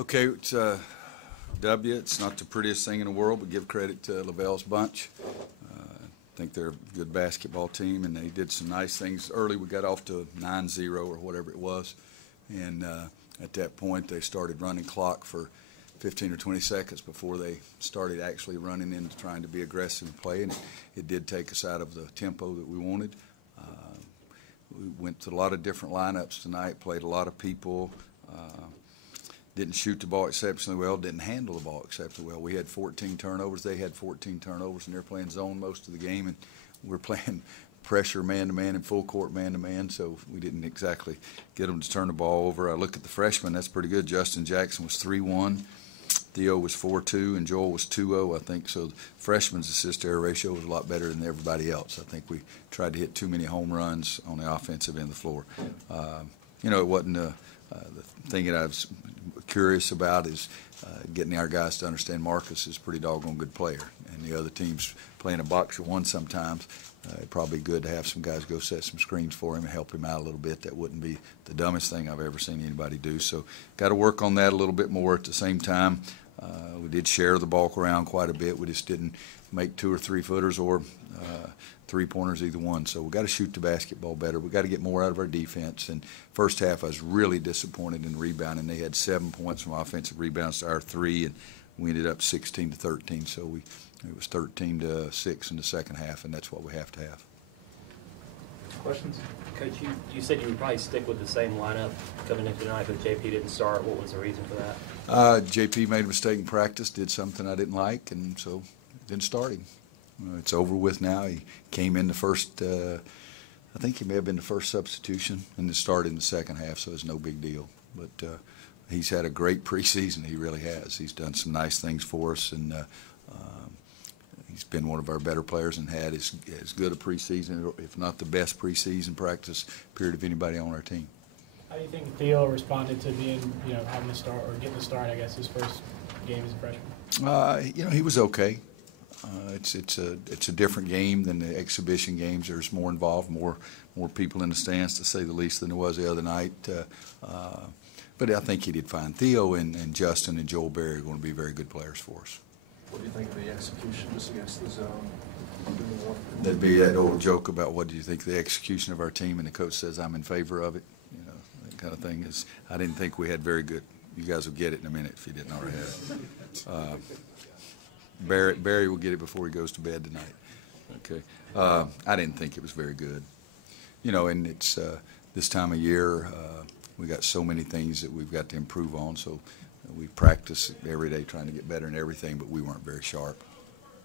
Okay, it's W. It's not the prettiest thing in the world, but give credit to LaBelle's bunch. I think they're a good basketball team, and they did some nice things early. We got off to 9-0 or whatever it was, and at that point they started running clock for 15 or 20 seconds before they started actually running into trying to be aggressive and play, and it did take us out of the tempo that we wanted. We went to a lot of different lineups tonight, played a lot of people. Didn't shoot the ball exceptionally well, didn't handle the ball exceptionally well. We had 14 turnovers. They had 14 turnovers, and they're playing zone most of the game, and we're playing pressure man-to-man and full court man-to-man, so we didn't exactly get them to turn the ball over. I look at the freshmen. That's pretty good. Justin Jackson was 3-1. Theo was 4-2, and Joel was 2-0, I think. So the freshman's assist-to-error ratio was a lot better than everybody else. I think we tried to hit too many home runs on the offensive end of the floor. It wasn't the thing that I was curious about is getting our guys to understand Marcus is a pretty doggone good player, and the other team's playing a box of one sometimes. It'd probably be good to have some guys go set some screens for him and help him out a little bit. That wouldn't be the dumbest thing I've ever seen anybody do. So got to work on that a little bit more. At the same time, we did share the ball around quite a bit. We just didn't make 2 or 3 footers or 3-pointers, either one. So we got to shoot the basketball better. We got to get more out of our defense. And first half, I was really disappointed in rebounding. They had 7 points from offensive rebounds to our 3, and we ended up 16-13. So it was 13-6 in the second half, and that's what we have to have. Questions? Coach, you said you would probably stick with the same lineup coming into tonight, but JP didn't start. What was the reason for that? JP made a mistake in practice, did something I didn't like, and so didn't start him. It's over with now. He came in the first, I think he may have been the first substitution, and then started in the second half, so it's no big deal. But he's had a great preseason. He really has. He's done some nice things for us, and he's been one of our better players and had as good a preseason, if not the best preseason practice period of anybody on our team. How do you think Theo responded to being, having to start or getting to start, I guess, his first game as a freshman? He was okay. It's a different game than the exhibition games. There's more involved, more people in the stands, to say the least, than there was the other night. But I think he did fine. Theo and Justin and Joel Berry are going to be very good players for us. What do you think of the execution just against the zone? That'd be that old joke about what do you think of the execution of our team, and the coach says I'm in favor of it. That kind of thing is. I didn't think we had very good. You guys will get it in a minute if you didn't already have it. Barry will get it before he goes to bed tonight. Okay. I didn't think it was very good. And it's this time of year, we got so many things that we've got to improve on. So we practice every day trying to get better in everything, but we weren't very sharp.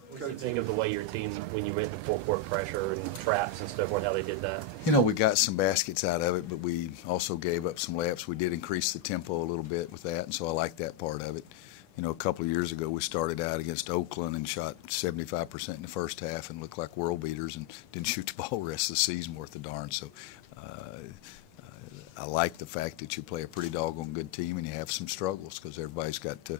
What do you think of the way your team, when you went to full court pressure and traps and stuff, how they did that? We got some baskets out of it, but we also gave up some layups. We did increase the tempo a little bit with that, and so I like that part of it. A couple of years ago, we started out against Oakland and shot 75% in the first half and looked like world beaters and didn't shoot the ball the rest of the season worth a darn. So I like the fact that you play a pretty doggone good team and you have some struggles because everybody's got to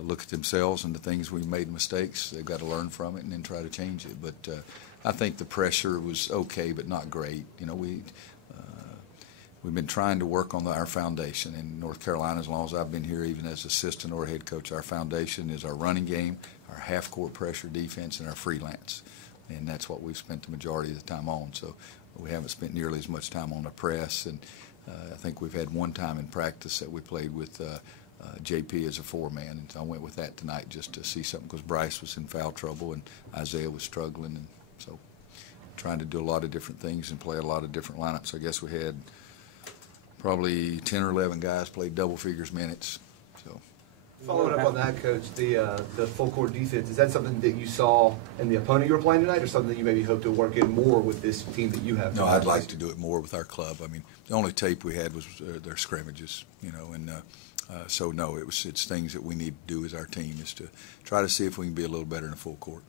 look at themselves and the things we made mistakes. They've got to learn from it and then try to change it. But I think the pressure was okay, but not great. We've been trying to work on our foundation in North Carolina as long as I've been here, even as assistant or head coach. Our foundation is our running game, our half-court pressure defense, and our freelance. And that's what we've spent the majority of the time on. So we haven't spent nearly as much time on the press. And I think we've had one time in practice that we played with JP as a 4-man. And so I went with that tonight just to see something because Bryce was in foul trouble and Isaiah was struggling. And so trying to do a lot of different things and play a lot of different lineups. I guess we had probably 10 or 11 guys played double figures minutes. So, following up on that, Coach, the full court defense, is that something that you saw in the opponent you were playing tonight, or something that you maybe hope to work in more with this team that you have? No, I'd like to do it more with our club. I mean, the only tape we had was their scrimmages, and so no, it's things that we need to do as our team is to try to see if we can be a little better in the full court.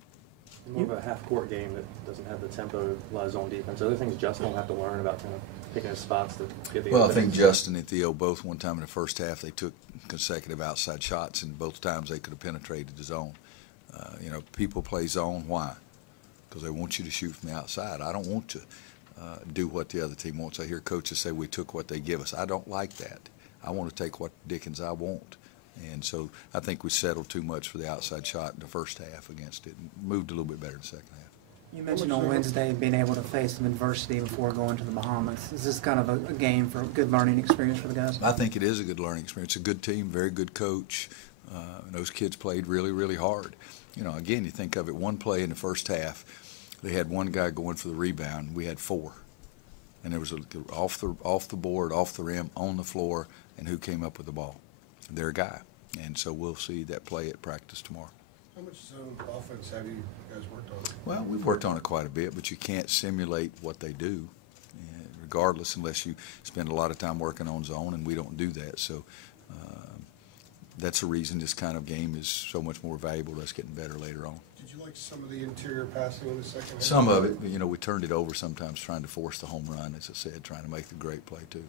More of a half-court game that doesn't have the tempo of a lot of zone defense. Other things Justin will have to learn about kind of picking his spots to get the. Well, I think Justin and Theo both one time in the first half they took consecutive outside shots, and both times they could have penetrated the zone. People play zone. Why? Because they want you to shoot from the outside. I don't want to do what the other team wants. I hear coaches say we took what they give us. I don't like that. I want to take what Dickens I want. And so I think we settled too much for the outside shot in the first half against it and moved a little bit better in the second half. You mentioned on Wednesday being able to face some adversity before going to the Bahamas. Is this kind of a game for a good learning experience for the guys? I think it is a good learning experience. A good team, very good coach. And those kids played really, really hard. You know, again, you think of it, one play in the first half, they had one guy going for the rebound. We had 4. And there was off the board, off the rim, on the floor, and who came up with the ball? Their guy. And so we'll see that play at practice tomorrow. How much zone offense have you guys worked on? Well, we've worked on it quite a bit, but you can't simulate what they do, regardless, unless you spend a lot of time working on zone, and we don't do that. So that's the reason this kind of game is so much more valuable to us getting better later on. Did you like some of the interior passing in the second half? Some of it, but, you know, we turned it over sometimes trying to force the home run, as I said, trying to make the great play too.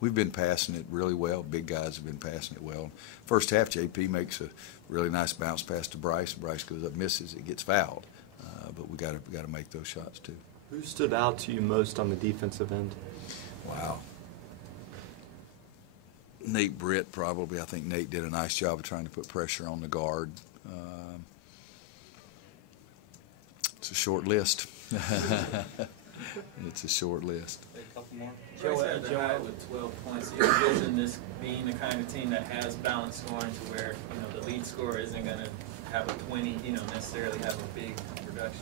We've been passing it really well. Big guys have been passing it well. First half, JP makes a really nice bounce pass to Bryce. Bryce goes up, misses, it gets fouled. But we got to make those shots too. Who stood out to you most on the defensive end? Wow. Nate Britt, probably. I think Nate did a nice job of trying to put pressure on the guard. It's a short list. It's a short list. A couple more. Joe had the high with 12 points. You envision this being the kind of team that has balanced scoring to where, you know, the lead scorer isn't going to have a 20, you know, necessarily have a big production.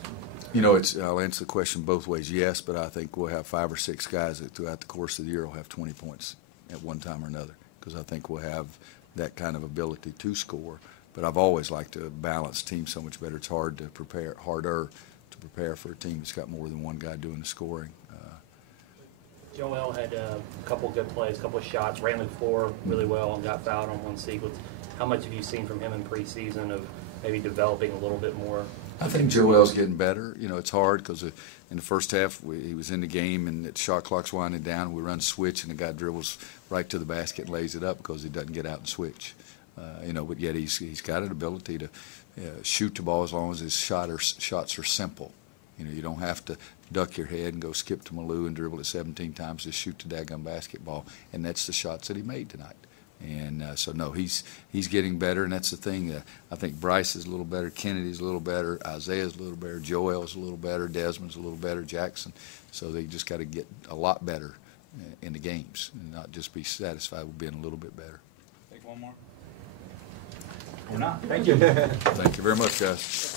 You know, I'll answer the question both ways, yes, but I think we'll have 5 or 6 guys that throughout the course of the year will have 20 points at one time or another, because I think we'll have that kind of ability to score. But I've always liked to balance teams so much better. It's harder to prepare for a team that's got more than one guy doing the scoring. Joel had a couple good plays, a couple of shots, ran the floor really well and got fouled on one sequence. How much have you seen from him in preseason of maybe developing a little bit more? I think Joel's getting better. You know, it's hard because in the first half he was in the game and the shot clock's winding down. We run switch and the guy dribbles right to the basket and lays it up because he doesn't get out and switch. You know, but yet he's got an ability to shoot the ball as long as his shots are simple. You know, you don't have to duck your head and go skip to Malou and dribble it 17 times to shoot the daggum basketball. And that's the shots that he made tonight. And so, no, he's getting better, and that's the thing. I think Bryce is a little better, Kennedy's a little better, Isaiah's a little better, Joel's a little better, Desmond's a little better, Jackson. So they just got to get a lot better in the games and not just be satisfied with being a little bit better. Take one more. We're not. Thank you. Thank you very much, guys.